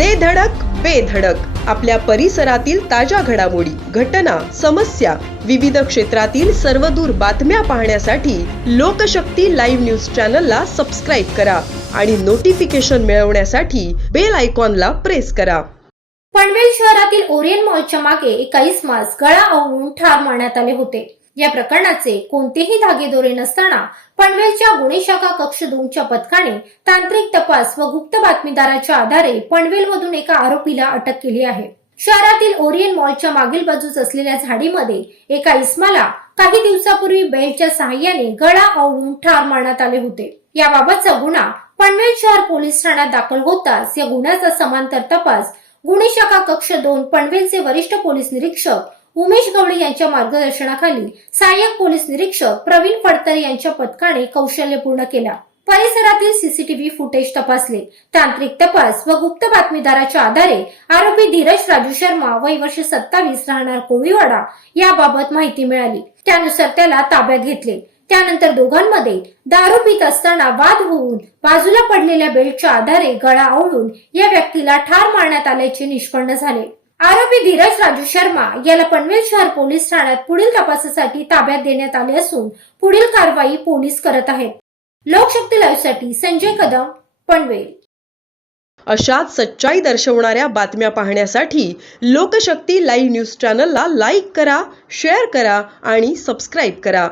दे धडक बेधडक आपल्या परिसरातील ताज्या घडामोडी घटना समस्या विविध क्षेत्रातील सर्वदूर बातम्या पाहण्यासाठी लोकशक्ती लाईव्ह न्यूज चॅनलला सबस्क्राईब करा आणि नोटिफिकेशन मिळवण्यासाठी बेल आयकॉनला प्रेस करा. पनवेल शहरातील ओरियन मॉलच्या मागे एका इसमास गळा आवळून ठार मारण्यात आले होते. या प्रकरणाचे कोणतेही धागेदोरे नसताना पनवेलच्या गुन्हे शाखा कक्ष दोनच्या पथकाने तांत्रिक तपास व गुप्त बातमीदाराच्या आधारे पनवेलमधून एका आरोपीला अटक केली आहे. शहरातील ओरियन मॉलच्या मागील बाजूस असलेल्या झाडीमध्ये एका इस्माला काही दिवसापूर्वी बेलच्या सहाय्याने गळा आवळून ठार मारण्यात आले होते. याबाबतचा गुन्हा पनवेल शहर पोलीस ठाण्यात दाखल होताच या गुन्ह्याचा समांतर तपास गुन्हे शाखा कक्ष दोन पनवेलचे वरिष्ठ पोलीस निरीक्षक उमेश गवळे यांच्या मार्गदर्शनाखाली सहाय्यक पोलीस निरीक्षक प्रवीण फडतर यांच्या पथकाने कौशल्य पूर्ण केला. परिसरातील सीसीटीव्ही फुटेज तपासले. तांत्रिक तपास व गुप्त बातमीदाराच्या आधारे आरोपी धीरज राजू शर्मा वय वर्ष सत्तावीस राहणार कोळीवाडा याबाबत माहिती मिळाली. त्यानुसार त्याला ताब्यात घेतले. त्यानंतर दोघांमध्ये दारू पित असताना वाद होऊन बाजूला पडलेल्या बेल्टच्या आधारे गळा आवळून या व्यक्तीला ठार मारण्यात आल्याचे निष्पन्न झाले. आरोपी धीरज राजू शर्मा याला पनवेल शहर पोलीस ठाण्यात पुढील तपासासाठी ताब्यात देण्यात आले असून पुढील कारवाई पोलीस करत आहेत. लोकशक्ती लाईव्हसाठी संजय कदम पनवेल. अशाच सच्चाई दर्शवणाऱ्या बातम्या पाहण्यासाठी लोकशक्ती लाईव्ह न्यूज चॅनलला लाईक करा शेअर करा आणि सबस्क्राईब करा.